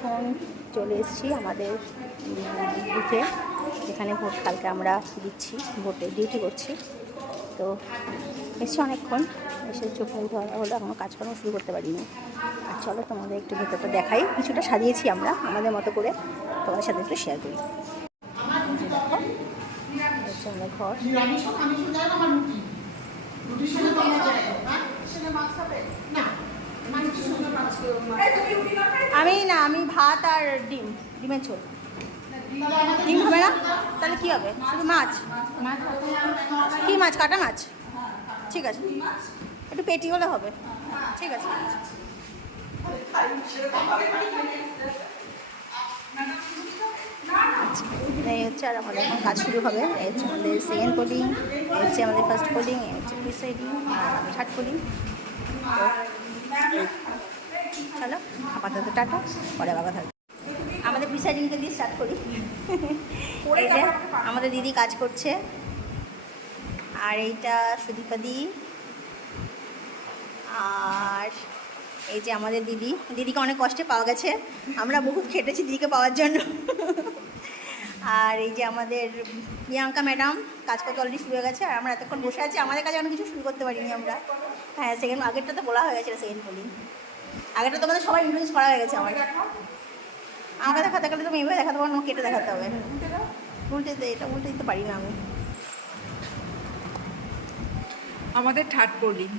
এখন চলে এসেছি আমাদের বুথে, যেখানে ভোট কালকে আমরা দিচ্ছি, ভোটে ডিউটি করছি। তো এসেছি অনেকক্ষণ, এসে চোখ মুখ ধরা হলো, এখনও কাজকর্ম শুরু করতে পারিনি। আর চলো তোমাদের একটু ভেতরটা দেখাই, কিছুটা সাজিয়েছি আমরা আমাদের মতো করে, তোমাদের সাথে একটু শেয়ার করি। দেখো হচ্ছে আমাদের ঘর। আমি ভাত আর ডিমের ঝোল। ডিম হবে না? তাহলে কি হবে? শুধু মাছ? কি মাছ? কাটা মাছ? ঠিক আছে, একটু পেটি হলে হবে। ঠিক আছে। এই হচ্ছে, আর আমাদের এখন কাজ শুরু হবে। এই হচ্ছে আমাদের সেকেন্ড পোলিং, এই হচ্ছে আমাদের ফার্স্ট পোলিং, এই হচ্ছে প্রিসাইডিং, আর আমি থার্ড পোলিং। চলো আপাতত টাটা, পরে বাবা থাকবে। আমাদের প্রিসাইডিংটা দিয়ে স্টার্ট করি। এই যে আমাদের দিদি কাজ করছে, আর এইটা সুদীপাদি, আর এই যে আমাদের দিদিকে অনেক কষ্টে পাওয়া গেছে, আমরা বহুত খেটেছি দিদিকে পাওয়ার জন্য। আর এই যে আমাদের প্রিয়াঙ্কা ম্যাডাম কাজ করতে অলরেডি শুরু হয়ে গেছে, আর আমরা এতক্ষণ বসে আছি, আমাদের কাছে অনেক কিছু শুরু করতে পারিনি আমরা। হ্যাঁ, আগেরটা তো বলা হয়ে গেছে, সেকেন্ড বলি, আগেরটা তোমাদের সবাই ইন্ট্রোডিউস করা হয়ে গেছে। আমাকে দেখাতে গেলে তুমি এইভাবে দেখাতে পারো না, কেটে দেখাতে হবে। উল্টে দিতে পারি না আমি। আমাদের থার্ড পোলিং।